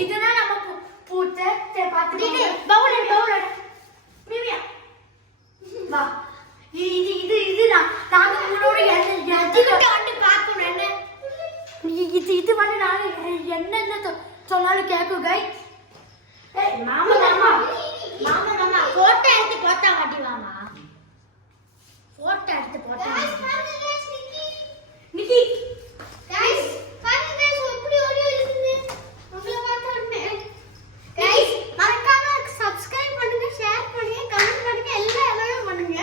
இதுதான் நம்ம பூச்சை பார்த்து பவுல் வா இது நாங்க உங்களோட பார்க்கணும் என்ன இது வந்து நாங்க என்ன சொன்னாலும் கேட்கும் கை மாமா போட்டோ எடுத்து போட்டா மாட்டிவாமா போட்டோ எடுத்து போட்டா நிக்கி गाइस பாருங்க गाइस எப்படி ஓடி வருது உங்களை பார்த்த உடனே गाइस மறக்காம சப்ஸ்கிரைப் பண்ணுங்க ஷேர் பண்ணுங்க கமெண்ட் பண்ணுங்க எல்லாமே பண்ணுங்க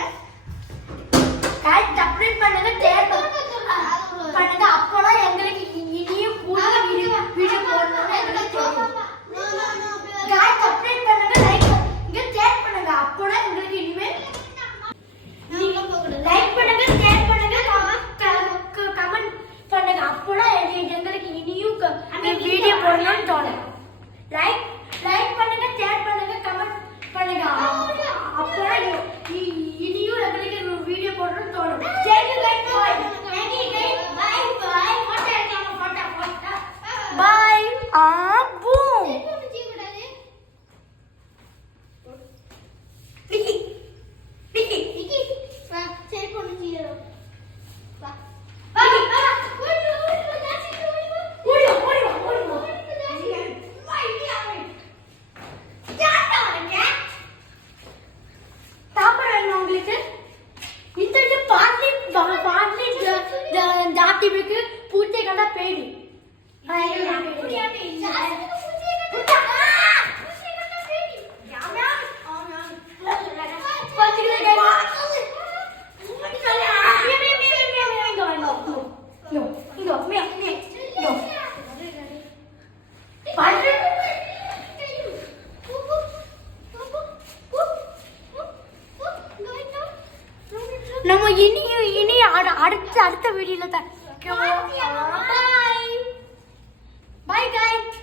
गाइस சப்ஸ்கிரைப் பண்ணுங்க ஷேர் பண்ணுங்க அப்பதான் எங்களுக்கு இனியும் புது வீடியோ போடணும்னு எங்களுக்கு தெரியும் गाइस சப்ஸ்கிரைப் பண்ணுங்க லைக் பண்ணுங்க ஷேர் பண்ணுங்க அப்பதான் எங்களுக்கு இனிமே நீங்க லைக் பண்ணுங்க ஷேர் பண்ணுங்க கமெண்ட் பண்ணுங்க அப்பதான் எங்களுக்கு இனியும் வீடியோ போடணும்னு தோணும் லைக் பண்ணுங்க ஷேர் பண்ணுங்க கமெண்ட் பண்ணுங்க அப்பதான் இனியும் எங்களுக்கு வீடியோ போடணும்னு தோணும் Thank you guys bye thank you guys bye bye photo எடுக்கலாம் போட்டோ bye boom Niki வா சரி பொண்ணு ஜீரோ வா பூச்சை கண்டா பேடி நம்ம இனி அடுத்த வீடியோல தான் பை பை गाइस